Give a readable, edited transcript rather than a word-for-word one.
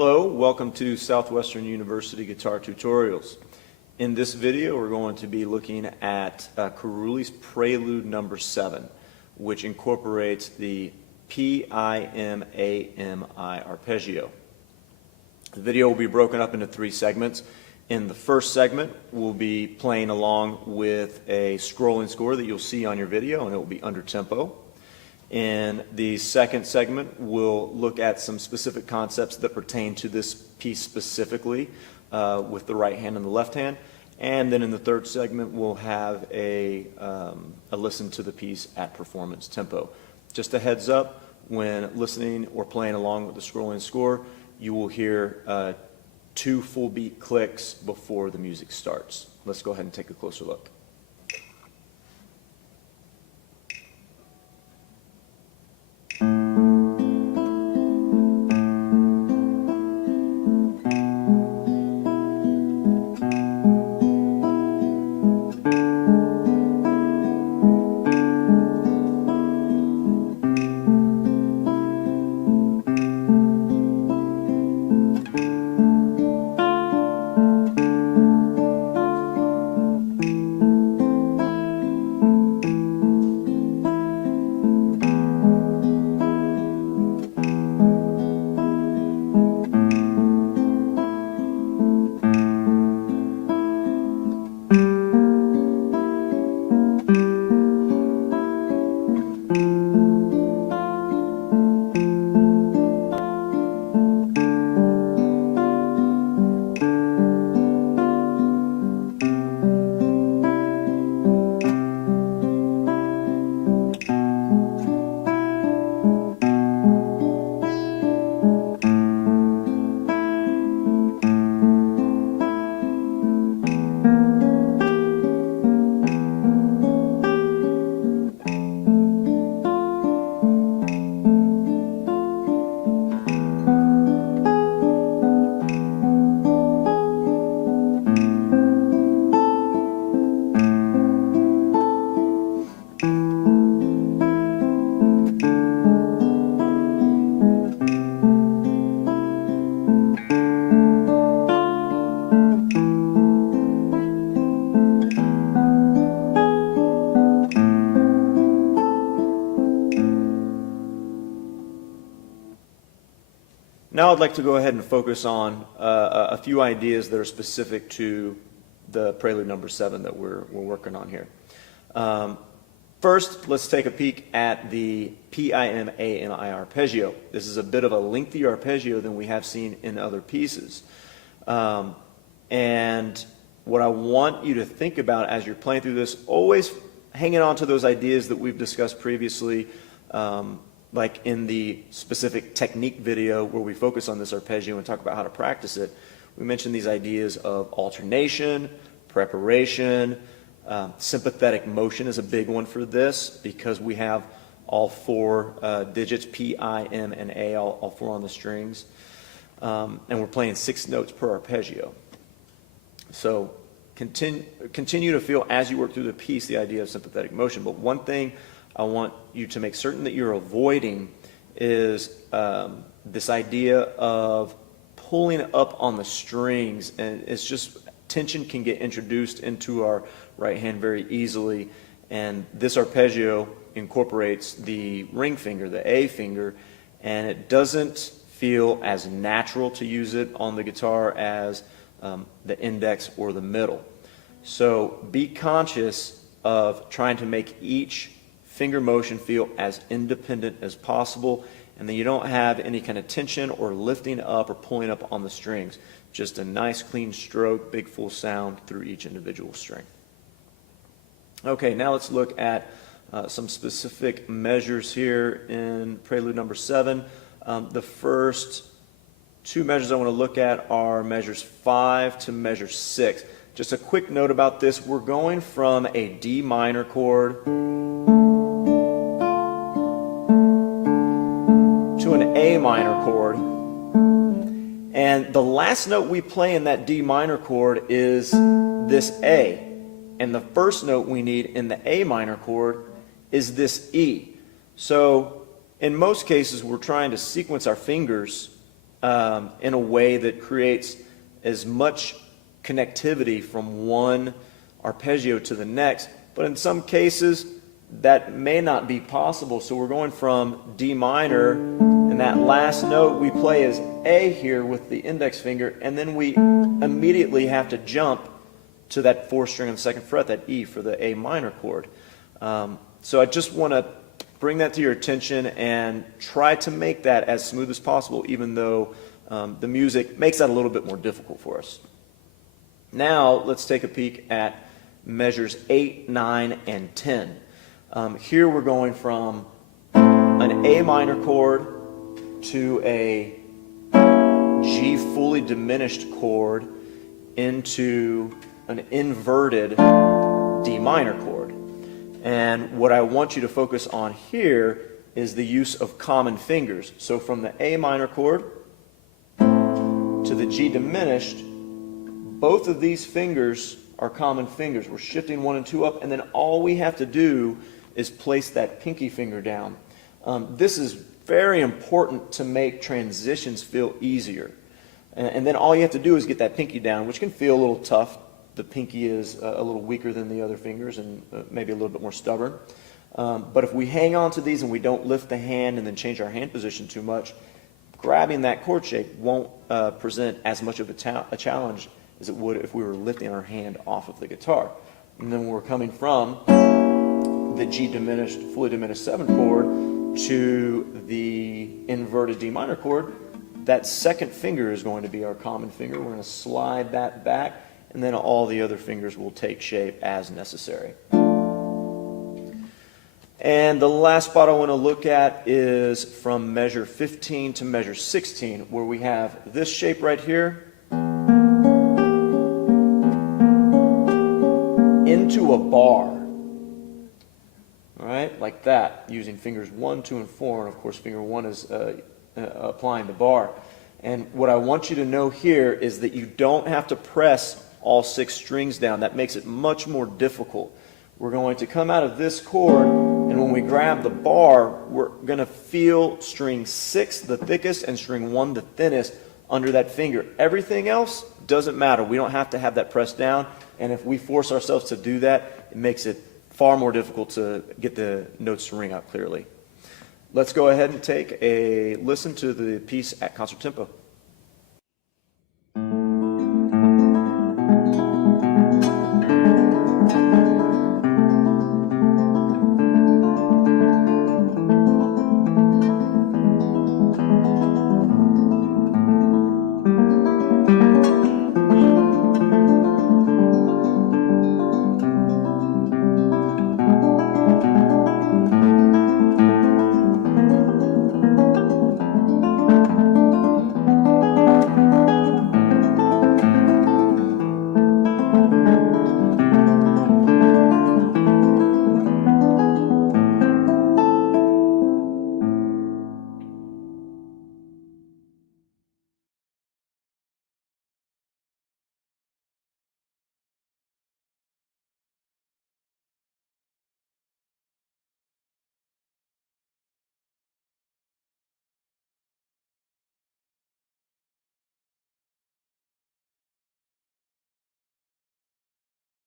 Hello, welcome to Southwestern University Guitar Tutorials. In this video we're going to be looking at Carulli's Prelude No. 7, which incorporates the P-I-M-A-M-I arpeggio. The video will be broken up into three segments. In the first segment we'll be playing along with a scrolling score that you'll see on your video, and it will be under tempo. In the second segment, we'll look at some specific concepts that pertain to this piece specifically with the right hand and the left hand. And then in the third segment, we'll have a listen to the piece at performance tempo. Just a heads up, when listening or playing along with the scrolling score, you will hear 2 full beat clicks before the music starts. Let's go ahead and take a closer look. Now I'd like to go ahead and focus on a few ideas that are specific to the Prelude No. 7 that we're working on here. First, let's take a peek at the P-I-M-A-M-I arpeggio. This is a bit of a lengthier arpeggio than we have seen in other pieces. And what I want you to think about as you're playing through this, always hanging on to those ideas that we've discussed previously, like in the specific technique video where we focus on this arpeggio and talk about how to practice it. We mentioned these ideas of alternation, preparation, sympathetic motion is a big one for this because we have all 4 digits, P, I, M, and A, all 4 on the strings. And we're playing 6 notes per arpeggio. So continue to feel as you work through the piece the idea of sympathetic motion. But one thing I want you to make certain that you're avoiding is this idea of pulling up on the strings, and it's just tension can get introduced into our right hand very easily, and this arpeggio incorporates the ring finger, the A finger, and it doesn't feel as natural to use it on the guitar as the index or the middle. So be conscious of trying to make each finger motion feel as independent as possible, and then you don't have any kind of tension or lifting up or pulling up on the strings. Just a nice clean stroke, big full sound through each individual string. Okay, now let's look at some specific measures here in Prelude No. 7. The first 2 measures I want to look at are measures 5 to measure 6. Just a quick note about this, we're going from a D minor chord to an A minor chord, and the last note we play in that D minor chord is this A, and the first note we need in the A minor chord is this E. So in most cases we're trying to sequence our fingers in a way that creates as much connectivity from one arpeggio to the next, but in some cases that may not be possible. So we're going from D minor, and that last note we play is A here with the index finger, and then we immediately have to jump to that fourth string on the second fret, that E for the A minor chord. So I just want to bring that to your attention and try to make that as smooth as possible, even though the music makes that a little bit more difficult for us. Now let's take a peek at measures 8, 9, and 10. Here we're going from an A minor chord to a G fully diminished chord into an inverted D minor chord. And what I want you to focus on here is the use of common fingers. So from the A minor chord to the G diminished, both of these fingers are common fingers. We're shifting 1 and 2 up, and then all we have to do is place that pinky finger down. This is very important to make transitions feel easier. And then all you have to do is get that pinky down, which can feel a little tough. The pinky is a little weaker than the other fingers and maybe a little bit more stubborn. But if we hang on to these and we don't lift the hand and then change our hand position too much, grabbing that chord shape won't present as much of a challenge as it would if we were lifting our hand off of the guitar. And then when we're coming from the G diminished, fully diminished 7 chord to the inverted D minor chord, that second finger is going to be our common finger. We're going to slide that back, and then all the other fingers will take shape as necessary. And the last spot I want to look at is from measure 15 to measure 16, where we have this shape right here into a bar. All right, like that, using fingers 1, 2, and 4, and of course finger 1 is applying the bar. And what I want you to know here is that you don't have to press all 6 strings down. That makes it much more difficult. We're going to come out of this chord, and when we grab the bar, we're going to feel string 6, the thickest, and string 1, the thinnest, under that finger. Everything else doesn't matter. We don't have to have that pressed down, and if we force ourselves to do that, it makes it far more difficult to get the notes to ring out clearly. Let's go ahead and take a listen to the piece at concert tempo.